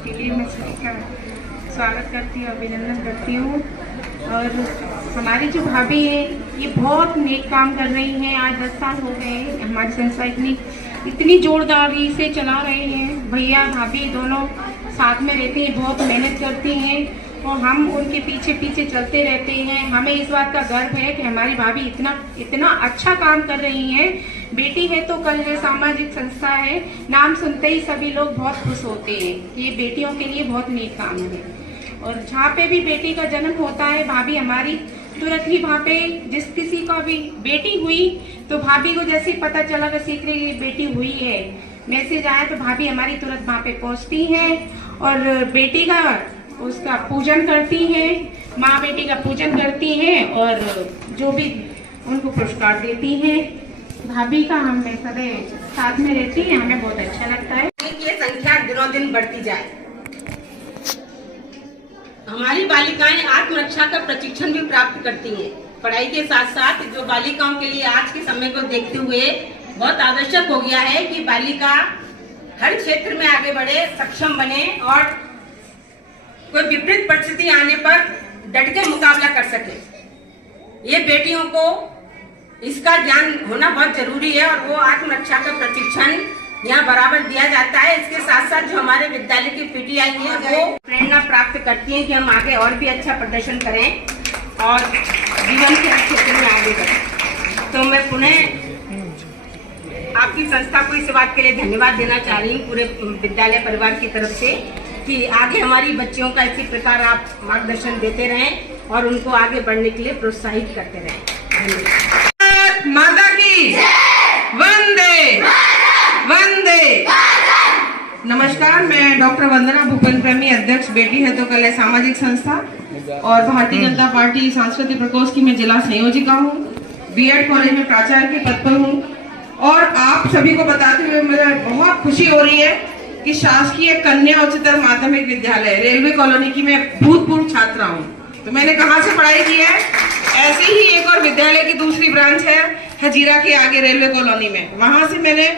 इसके लिए मैं सभी का स्वागत करती हूँ, अभिनंदन करती हूँ। और हमारी जो भाभी है ये बहुत नेक काम कर रही हैं। आज 10 साल हो गए हमारी संस्था इतनी जोरदारी से चला रहे हैं। भैया भाभी दोनों साथ में रहते हैं, बहुत मेहनत करती हैं और हम उनके पीछे पीछे चलते रहते हैं। हमें इस बात का गर्व है कि हमारी भाभी इतना अच्छा काम कर रही हैं। बेटी है तो कल है सामाजिक संस्था है, नाम सुनते ही सभी लोग बहुत खुश होते हैं। ये बेटियों के लिए बहुत नेक काम है। और जहाँ पे भी बेटी का जन्म होता है भाभी हमारी तुरंत ही वहाँ पे, जिस किसी का भी बेटी हुई तो भाभी को जैसे ही पता चला कि शीघ्र ये बेटी हुई है, मैसेज आया तो भाभी हमारी तुरंत वहाँ पे पहुँचती हैं और बेटी का उसका पूजन करती हैं, माँ बेटी का पूजन करती हैं और जो भी उनको पुरस्कार देती हैं। भाभी का हम सदैव साथ में रहती है, हमें बहुत अच्छा लगता है। ये संख्या दिनों दिन बढ़ती जाए। हमारी बालिकाएं आत्मरक्षा का प्रशिक्षण भी प्राप्त करती हैं। पढ़ाई के साथ साथ जो बालिकाओं के लिए आज के समय को देखते हुए बहुत आवश्यक हो गया है कि बालिका हर क्षेत्र में आगे बढ़े, सक्षम बने और कोई विपरीत परिस्थिति आने पर डट के मुकाबला कर सके। ये बेटियों को इसका ज्ञान होना बहुत जरूरी है और वो आत्मरक्षा का प्रशिक्षण यहाँ बराबर दिया जाता है। इसके साथ साथ जो हमारे विद्यालय की पीटीआई है वो प्रेरणा प्राप्त करती है कि हम आगे और भी अच्छा प्रदर्शन करें और जीवन के क्षेत्र में आगे बढ़ें। तो मैं पुनः आपकी संस्था को इस बात के लिए धन्यवाद देना चाह रही हूँ पूरे विद्यालय परिवार की तरफ से कि आगे हमारी बच्चियों का इसी प्रकार आप मार्गदर्शन देते रहें और उनको आगे बढ़ने के लिए प्रोत्साहित करते रहें। माता की वंदे वंदे। नमस्कार, मैं डॉक्टर वंदना भूपेन प्रेमी, अध्यक्ष बेटी है तो कल है सामाजिक संस्था और भारतीय जनता पार्टी सांस्कृतिक प्रकोष्ठ की मैं जिला संयोजिका हूँ। बीएड कॉलेज में प्राचार्य के पद पर हूँ और आप सभी को बताते हुए मुझे बहुत खुशी हो रही है कि शासकीय कन्या उच्चतर माध्यमिक विद्यालय रेलवे कॉलोनी की मैं भूतपूर्व छात्रा हूँ। तो मैंने कहाँ से पढ़ाई की है, ऐसे ही एक और विद्यालय की दूसरी ब्रांच है हजीरा के आगे रेलवे कॉलोनी में, वहां से मैंने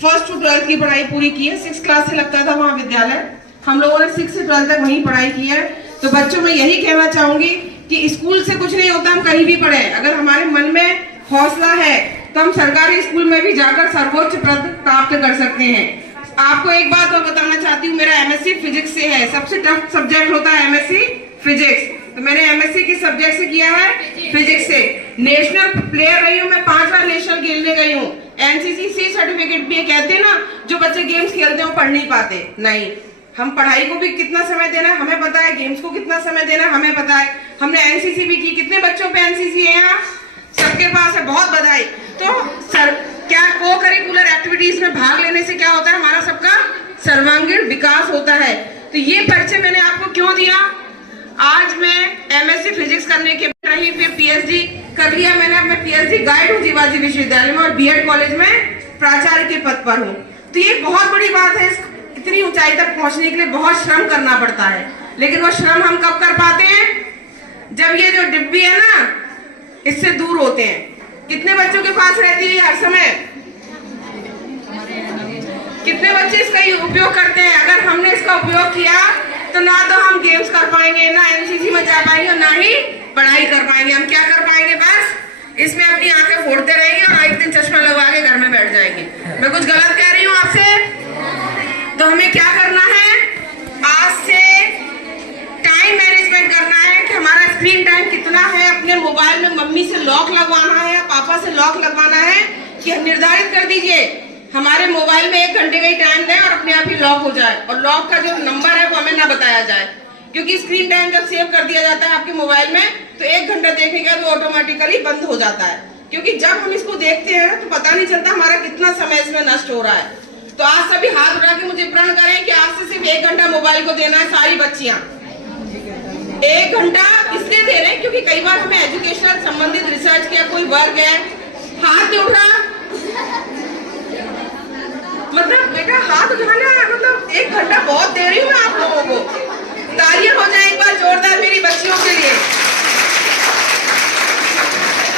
1st to 12th की पढ़ाई पूरी की है। 6th क्लास से लगता था वहाँ विद्यालय, हम लोगों ने 6 से 12th तक वहीं पढ़ाई की है। तो बच्चों में यही कहना चाहूंगी कि स्कूल से कुछ नहीं होता, हम कहीं भी पढ़े, अगर हमारे मन में हौसला है तो हम सरकारी स्कूल में भी जाकर सर्वोच्च पद प्राप्त कर सकते हैं। आपको एक बात और बताना चाहती हूँ, मेरा एमएससी फिजिक्स से है। सबसे टफ सब्जेक्ट होता है एमएससी फिजिक्स, तो मैंने एमएससी किस सब्जेक्ट से किया है, फिजिक्स से। नेशनल प्लेयर रही हूँ मैं, 5 बार नेशनल खेलने गई हूँ। एनसीसी सी सर्टिफिकेट भी कहते हैं ना, जो बच्चे गेम्स खेलते हैं वो पढ़ नहीं पाते, नहीं, हम पढ़ाई को भी कितना समय देना है हमें पता है, गेम्स को कितना समय देना है हमें पता है। हमने एनसीसी भी की। कितने बच्चों पे एनसीसी है यहाँ, सबके पास है, बहुत बधाई। तो सर क्या को करिकुलर एक्टिविटीज में भाग लेने से क्या होता है, हमारा सबका सर्वांगीण विकास होता है। तो ये परिचय मैंने आपको क्यों दिया, आज मैं एमएससी फिजिक्स करने के बाद ही फिर पीएचडी कर लिया मैंने। अब मैं पीएचडी गाइड हूँ जीवाजी विश्वविद्यालय में और बीएड कॉलेज में प्राचार्य के पद पर हूँ। तो ये बहुत बड़ी बात है, इतनी ऊंचाई तक पहुंचने के लिए बहुत श्रम करना पड़ता है, लेकिन वो श्रम हम कब कर पाते हैं, जब ये जो डिब्बी है ना इससे दूर होते हैं। कितने बच्चों के पास रहती है हर समय, कितने बच्चे इसका उपयोग करते हैं। अगर हमने इसका उपयोग किया तो ना तो हम गेम्स कर पाएंगे, ना एनसीसी में जा पाएंगे और ना ही पढ़ाई कर पाएंगे। हम क्या कर पाएंगे, बस इसमें अपनी आंखें फोड़ते रहेंगे और एक दिन चश्मा लगवा के घर में बैठ जाएंगे। मैं कुछ गलत कह रही हूँ आपसे? तो हमें क्या करना है, आज से टाइम मैनेजमेंट करना है कि हमारा स्क्रीन टाइम कितना है। अपने मोबाइल में मम्मी से लॉक लगवाना है, पापा से लॉक लगवाना है कि निर्धारित कर दीजिए हमारे मोबाइल में 1 घंटे का ही टाइम दें और अपने आप ही लॉक हो जाए, और लॉक का जो नंबर है वो हमें ना बताया जाए, क्योंकि स्क्रीन टाइम जब सेव कर दिया जाता है आपके मोबाइल में तो 1 घंटा देखने के बाद वो ऑटोमेटिकली बंद हो जाता है। क्योंकि जब हम इसको देखते हैं तो पता नहीं चलता हमारा कितना समय इसमें नष्ट हो रहा है। तो आज सभी हाथ उठा के मुझे प्रण करें कि आज से सिर्फ 1 घंटा मोबाइल को देना है। सारी बच्चियां 1 घंटा इसलिए दे रहे हैं क्योंकि कई बार हमें एजुकेशनल संबंधित रिसर्च किया, कोई वर्क है, हाथ नहीं उठ रहा, मतलब बेटा हाथ उठाना, मतलब 1 घंटा बहुत दे रही हूँ मैं आप लोगों को। तालियां हो जाए एक बार जोरदार मेरी बच्चियों के लिए।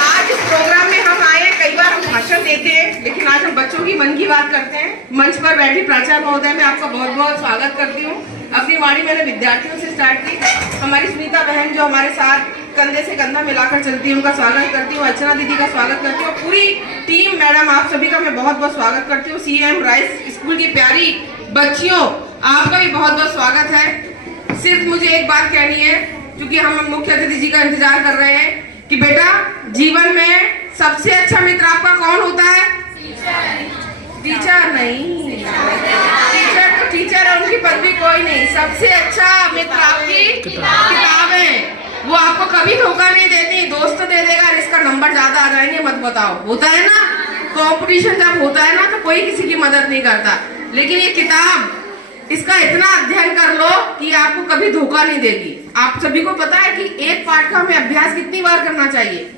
आज इस प्रोग्राम में हम आए, कई बार हम भाषण देते हैं, लेकिन आज हम बच्चों की मन की बात करते हैं। मंच पर बैठी प्राचार्य महोदय, मैं आपका बहुत बहुत स्वागत करती हूँ। अपनी वाणी मैंने विद्यार्थियों से स्टार्ट की। हमारी सुनीता बहन जो हमारे साथ कंधे से कंधा मिलाकर चलती है, उनका स्वागत करती हूँ। अर्चना दीदी का स्वागत करती हूँ। पूरी टीम मैडम, आप सभी का मैं बहुत बहुत स्वागत करती हूँ। CM राइस स्कूल की प्यारी बच्चियों, आपका भी बहुत बहुत स्वागत है। सिर्फ मुझे एक बात कहनी है, क्योंकि हम मुख्य अतिथि जी का इंतजार कर रहे हैं, कि बेटा जीवन में सबसे अच्छा मित्र आपका कौन होता है? टीचर नहीं, टीचर तो टीचर है, उनकी पदवी कोई नहीं। सबसे अच्छा मित्र आपकी किताबें। वो आपको कभी धोखा नहीं देती, दोस्त दे देगा, इसका नंबर ज्यादा आ जाएंगे मत बताओ। होता है ना, कंपटीशन जब होता है ना तो कोई किसी की मदद नहीं करता, लेकिन ये किताब, इसका इतना अध्ययन कर लो कि आपको कभी धोखा नहीं देगी। आप सभी को पता है कि एक पाठ का हमें अभ्यास कितनी बार करना चाहिए?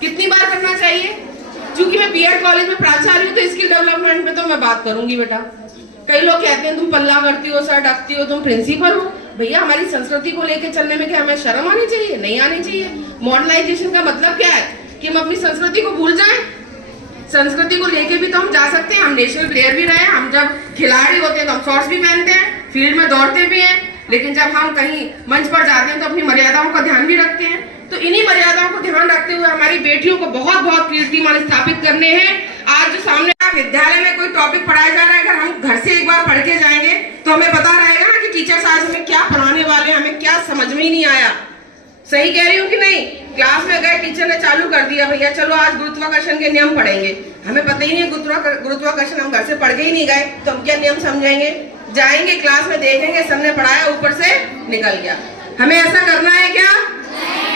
कितनी बार करना चाहिए? क्योंकि मैं बीएड कॉलेज में प्राचार्य हूँ, तो स्किल डेवलपमेंट में तो मैं बात करूंगी बेटा। कई लोग कहते हैं तुम पल्ला करती हो, सर ढकती हो, तुम प्रिंसिपल हो। भैया हमारी संस्कृति को लेकर चलने में क्या हमें शर्म आनी चाहिए? नहीं आनी चाहिए। मॉडर्नाइजेशन का मतलब क्या है? कि हम अपनी संस्कृति को भूल जाएं। संस्कृति को लेके भी तो हम जा सकते हैं। हम नेशनल प्लेयर भी रहे, हम जब खिलाड़ी होते हैं तो हम शॉर्ट्स भी पहनते हैं, फील्ड में दौड़ते भी हैं, लेकिन जब हम कहीं मंच पर जाते हैं तो अपनी मर्यादाओं का ध्यान भी रखते हैं। तो इन्हीं मर्यादाओं को ध्यान रखते हुए हमारी बेटियों को बहुत बहुत कीर्तिमान स्थापित करने हैं। आज जो सामने विद्यालय में कोई टॉपिक पढ़ाया जा रहा है, अगर हम घर से एक बार पढ़ के जाएंगे तो हमें पता रहेगा ना कि टीचर्स आज हमें क्या पढ़ाने वाले, हमें क्या समझ में ही नहीं आया। सही कह रही हूँ कि नहीं? क्लास में गए, टीचर ने चालू कर दिया, भैया चलो आज गुरुत्वाकर्षण के नियम पढ़ेंगे। हमें पता ही नहीं गुरुत्वाकर्षण, हम घर से पढ़ के ही नहीं गए, तो हम क्या नियम समझेंगे? जाएंगे क्लास में, देखेंगे सबने पढ़ाया, ऊपर से निकल गया। हमें ऐसा करना है क्या?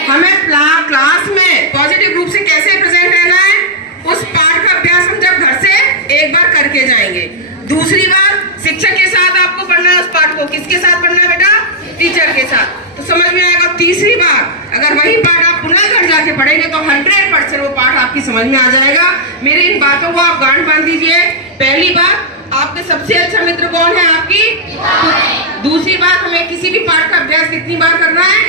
हमें क्लास में पॉजिटिव रूप से कैसे प्रेजेंट रहना है, उस पाठ का अभ्यास हम जब घर से एक बार करके जाएंगे। दूसरी बात, शिक्षक के साथ आपको पढ़ना है उस पाठ को। किसके साथ पढ़ना है बेटा? टीचर के साथ, तो समझ में आएगा। तीसरी बात, अगर वही पाठ आप पुनः घर जाके पढ़ेंगे तो 100% वो पाठ आपकी समझ में आ जाएगा। मेरी इन बातों को आप गांठ बांध दीजिए। पहली बात, आपके सबसे अच्छा मित्र कौन है? आपकी। दूसरी बात, हमें किसी भी पाठ का अभ्यास कितनी बार करना है?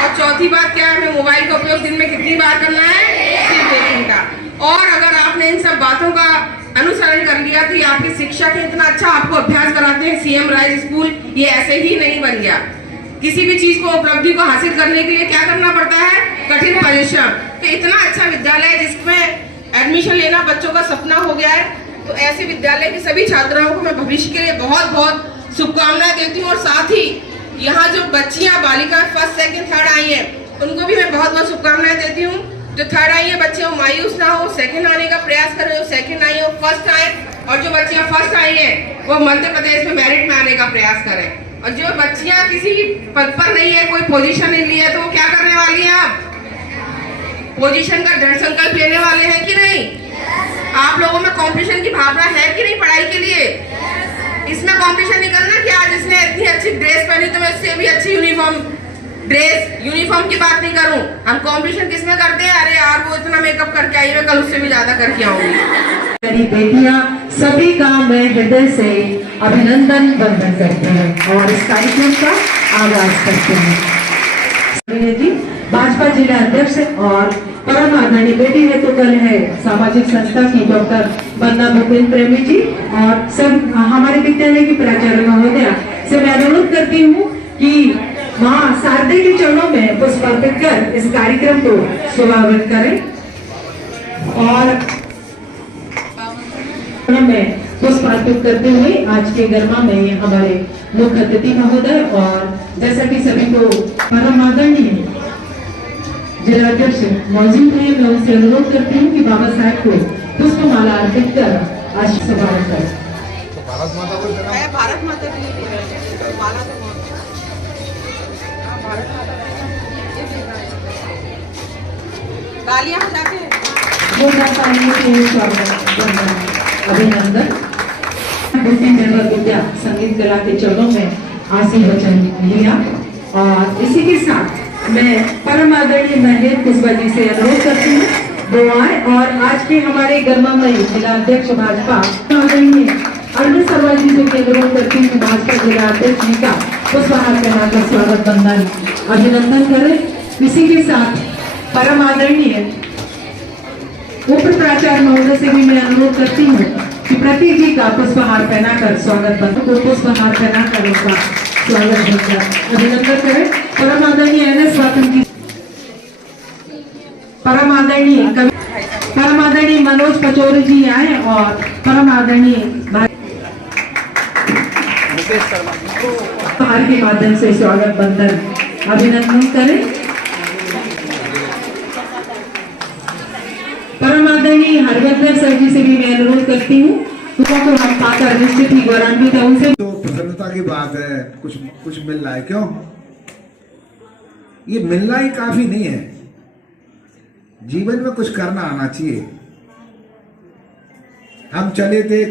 और चौथी बात क्या है? हमें मोबाइल का उपयोग दिन में कितनी बार करना है? सिर्फ 1 घंटा। और अगर आपने इन सब बातों का अनुसरण कर लिया तो ये आपके शिक्षक है, इतना अच्छा आपको अभ्यास कराते हैं। CM राइस स्कूल ये ऐसे ही नहीं बन गया। किसी भी चीज को, उपलब्धि को हासिल करने के लिए क्या करना पड़ता है? कठिन परिश्रम। तो इतना अच्छा विद्यालय जिसमें एडमिशन लेना बच्चों का सपना हो गया है, तो ऐसे विद्यालय की सभी छात्राओं को मैं भविष्य के लिए बहुत बहुत शुभकामनाएं देती हूँ। और साथ ही यहाँ जो बच्चियां, बालिका 1st, 2nd, 3rd आई हैं, उनको भी मैं बहुत बहुत शुभकामनाएं देती हूँ। जो 3rd आई है बच्चे, वो मायूस ना हो, 2nd आने का प्रयास करें। जो 2nd आई हो 1st आए, और जो बच्चियां 1st आई हैं वो मध्य प्रदेश में मेरिट में आने का प्रयास करें। और जो बच्चियां किसी पद पर नहीं है, कोई पोजीशन नहीं लिया, तो वो क्या करने वाली है? आप पोजीशन का दृढ़ संकल्प लेने वाले हैं कि नहीं? आप लोगों में कंपटीशन की भावना है कि नहीं पढ़ाई के लिए? इसमें कंपटीशन नहीं करना कि आज इसने इतनी अच्छी ड्रेस पहनी तो मैं इससे भी अच्छी यूनिफॉर्म की बात नहीं करूं। हम कंपटीशन किसमें करते हैं? अरे यार वो इतना मेकअप करके आई, मैं कल उससे भी ज्यादा करके आऊंगी। मेरी बेटियां सभी का मैं हृदय से अभिनंदन वंदन करती हूँ और इस कार्यक्रम का आगाज करते हैं। जी भाजपा जिला अध्यक्ष और परम आदरणीय बेटी है तो कल है सामाजिक संस्था की डॉक्टर वंदना भूपेन प्रेमी जी और सब हमारे विद्यालय की प्राचार्य महोदया से मैं अनुरोध करती हूँ कि माँ शारदे के चरणों में पुष्प अर्पित कर इस कार्यक्रम को शोभान्वित करें। और में पुष्प अर्पित करते हुए आज के गर्मा में हमारे मुख्य अतिथि महोदय और जैसा कि सभी को परम आदरणीय जिला अध्यक्ष मौजूद है, मैं उनसे अनुरोध करती हूँ कि बाबा साहब को पुष्पमाला अर्पित कर आज शुभारंभ करें। भारत माता की माला तो तालियां बजाते अभिनंदन। विद्या संगीत कला के चरणों में आशीष वचन लिया और इसी के साथ मैं परम आदरणीय महेश कुशवाहा जी से अनुरोध करती हूँ वो आए और आज के हमारे गर्मामयी जिला अध्यक्ष भाजपा आदरणीय अरविंद शर्मा जी से अनुरोध करती हूँ भाजपा जिला अध्यक्ष जी का पुष्पहार पहनाकर स्वागत वंदन अभिनंदन करें। इसी के साथ परम आदरणीय उप प्राचार्य महोदय से भी मैं अनुरोध करती हूँ कि प्रतीक जी का पुष्पहार पहनाकर स्वागत बंधु को पुष्पहार पहनाकर उनका स्वागत बनकर अभिनंदन करें। परम आदरणीय NS स्वातंत्र की परम आदरणीय मनोज पचौरी जी आए और परम आदरणीय उपहार के माध्यम से स्वागत बंधन अभिनंदन करें। परम आदरणीय हरविंदर सर जी से भी मैं अनुरोध करती हूँ तो हम पाकर निश्चित ही गौरवान्वित है उनसे। तो प्रसन्नता की बात है, कुछ मिल रहा है। क्यों? ये मिलना ही काफी नहीं है, जीवन में कुछ करना आना चाहिए। हम चले थे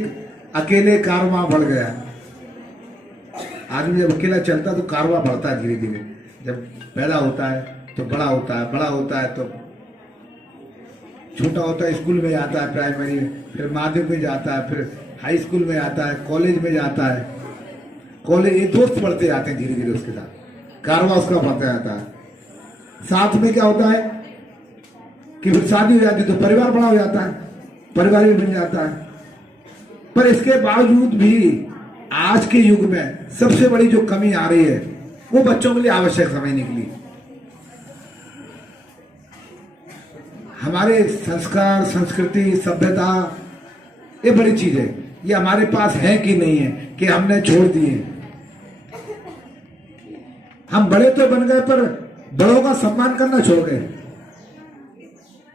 अकेले, कारवां बढ़ गया। आदमी जब अकेला चलता तो कारवां बढ़ता है धीरे धीरे। जब पैदा होता है तो बड़ा होता है, बड़ा होता है तो छोटा होता है, स्कूल में जाता है प्राइमरी, फिर माध्यमिक में जाता है, फिर हाई स्कूल में आता है, कॉलेज में जाता है। कॉलेज ये दोस्त बढ़ते जाते हैं धीरे धीरे, उसके साथ कारवां उसका बढ़ता जाता है। साथ में क्या होता है कि फिर शादी हो जाती है तो परिवार बड़ा हो जाता है, परिवार भी बन जाता है। पर इसके बावजूद भी आज के युग में सबसे बड़ी जो कमी आ रही है वो बच्चों के लिए आवश्यक समझने के लिए। हमारे संस्कार, संस्कृति, सभ्यता ये बड़ी चीज है। ये हमारे पास है कि नहीं है कि हमने छोड़ दिए। हम बड़े तो बन गए पर बड़ों का सम्मान करना छोड़ गए।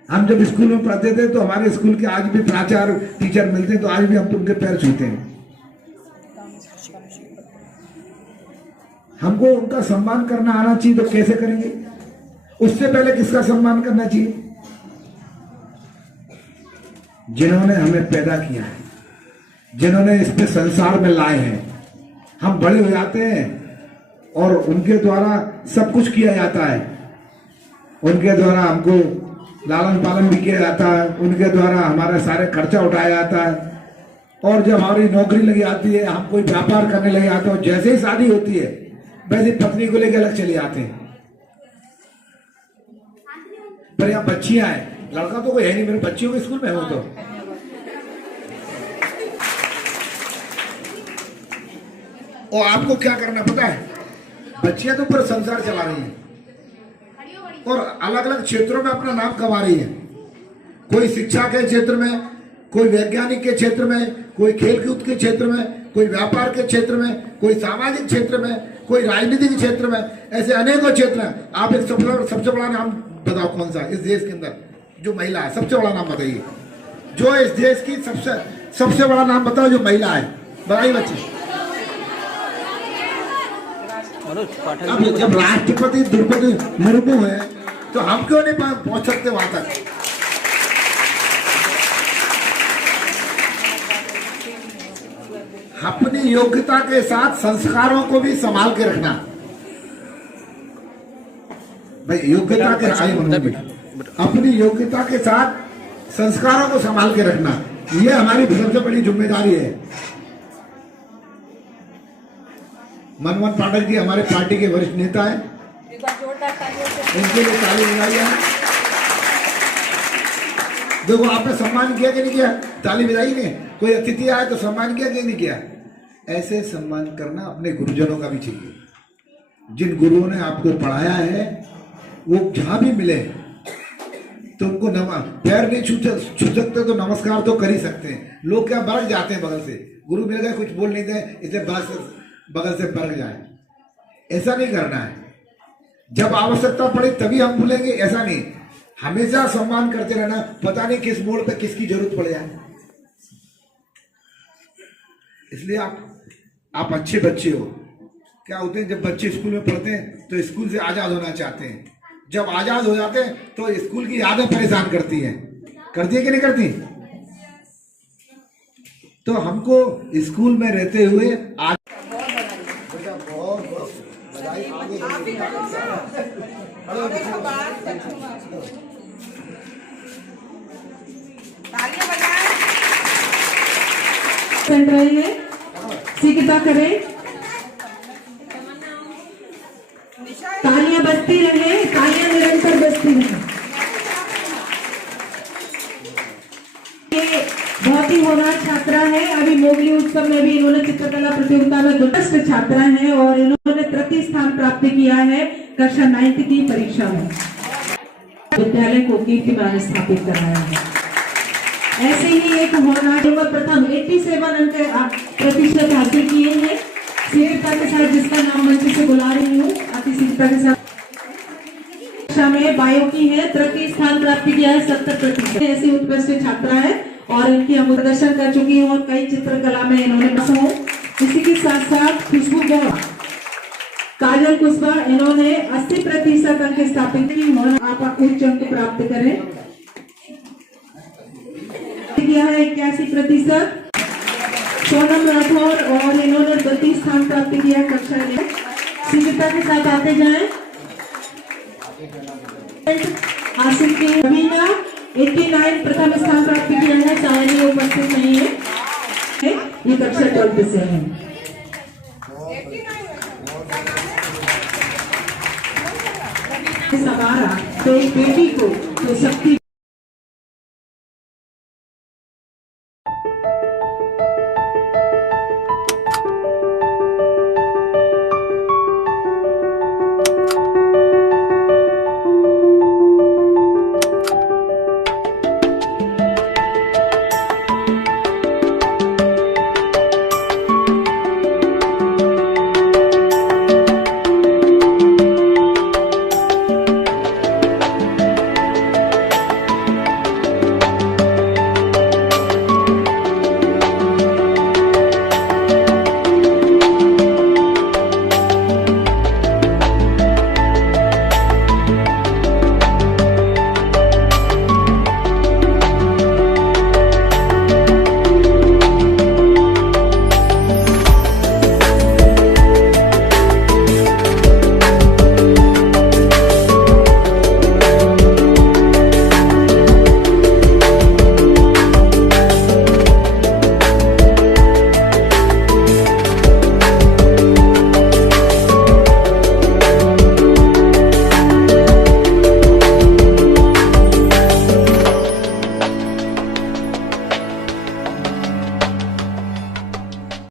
हम जब स्कूल में पढ़ते थे तो हमारे स्कूल के आज भी प्राचार्य टीचर मिलते हैं तो आज भी हम उनके पैर छूते हैं। हमको उनका सम्मान करना आना चाहिए, तो कैसे करेंगे? उससे पहले किसका सम्मान करना चाहिए? जिन्होंने हमें पैदा किया है, जिन्होंने इस पे संसार में लाए हैं। हम बड़े हो जाते हैं और उनके द्वारा सब कुछ किया जाता है। उनके द्वारा हमको लालन पालन भी किया जाता है, उनके द्वारा हमारा सारे खर्चा उठाया जाता है। और जब हमारी नौकरी लग जाती है, हम कोई व्यापार करने लग जाते हैं, जैसे ही शादी होती है वैसे पत्नी को लेकर अलग चले जाते हैं। पर यहाँ बच्चियां हैं, लड़का तो कोई है नहीं, मेरे बच्चियों के स्कूल में हो तो। और आपको क्या करना पता है? बच्चियां तो पूरा संसार चला रही हैं और अलग अलग क्षेत्रों में अपना नाम कमा रही है। कोई शिक्षा के क्षेत्र में, कोई वैज्ञानिक के क्षेत्र में, कोई खेलकूद के क्षेत्र में, कोई व्यापार के क्षेत्र में, कोई सामाजिक क्षेत्र में, कोई राजनीतिक क्षेत्र में, ऐसे अनेकों क्षेत्र हैं। आप एक सबसे बड़ा नाम बताओ कौन सा इस देश के अंदर जो महिला है? सबसे बड़ा नाम बताइए जो इस देश की सबसे बड़ा नाम बताओ जो महिला है। बताइए बच्चे। अब जब राष्ट्रपति द्रौपदी मुर्मू है तो हम क्यों नहीं पहुंच सकते वहां तक? अपनी योग्यता के साथ संस्कारों को भी संभाल के रखना। भाई योग्यता के अपनी योग्यता के साथ संस्कारों को संभाल के रखना, ये हमारी सबसे बड़ी जिम्मेदारी है। मनमोहन पाठक जी हमारे पार्टी के वरिष्ठ नेता हैं, उनके लिए ताली बजाइए। देखो आपने सम्मान किया कि नहीं किया? ताली बजाई नहीं। कोई अतिथि आए तो सम्मान किया कि नहीं किया? ऐसे सम्मान करना अपने गुरुजनों का भी चाहिए। जिन गुरुओं ने आपको पढ़ाया है वो जहां भी मिले तो उनको पैर नहीं छू सकते तो नमस्कार तो कर ही सकते हैं। लोग क्या बरक जाते हैं बगल से, गुरु मिल गए कुछ बोल नहीं दे इसलिए बगल से बरक जाए। ऐसा नहीं करना है। जब आवश्यकता पड़े तभी हम बोलेंगे, ऐसा नहीं। हमेशा सम्मान करते रहना। पता नहीं किस मोड़ पे किसकी जरूरत पड़ जाए। इसलिए आप अच्छे बच्चे हो। क्या होते हैं जब बच्चे स्कूल में पढ़ते हैं तो स्कूल से आजाद होना चाहते हैं। जब आजाद हो जाते हैं तो स्कूल की यादें परेशान करती हैं। करती है कि नहीं करती? तो हमको स्कूल में रहते हुए आज चल रही है, सीखता करें, तालियां बजती रहे, तालियां निरंतर बजती रहे। बहुत ही होनहार छात्रा है। अभी मोगली उत्सव में भी इन्होंने चित्रकला प्रतियोगिता में दुष्ट छात्रा है और इन्होंने तृतीय स्थान प्राप्त किया है कक्षा 9th की परीक्षा में। विद्यालय को कीर्तिमान स्थापित कराया है। ऐसे ही एक होनहार युवक प्रथम 87 अंक प्रतिशत हासिल किए हैं शीघ्रता के साथ, जिसका नाम मंच से बुला रही हूँ। अति शीघ्रता के साथ कक्षा में बायो की है, तृतीय स्थान प्राप्त किया है 70%। ऐसी उत्कृष्ट छात्रा है और इनकी हम प्रदर्शन कर चुकी हूँ और कई चित्रकला में इन्होंने हो। इसी के साथ साथ खुशबू काजल कुशवाहा, इन्होंने 80% अंक स्थापित की और आप उच्च अंक प्राप्त करें किया है 81%। सोनम राठौर और इन्होंने 32 स्थान प्राप्त किया कक्षा में। शीघ्रता के साथ आते जाएं। हासिल की रवीना 89 प्रथम स्थान प्राप्त किया है, सायनी उपस्थित नहीं है, ये कक्षा 12 से है। सवारा तो एक बेटी को तो शक्ति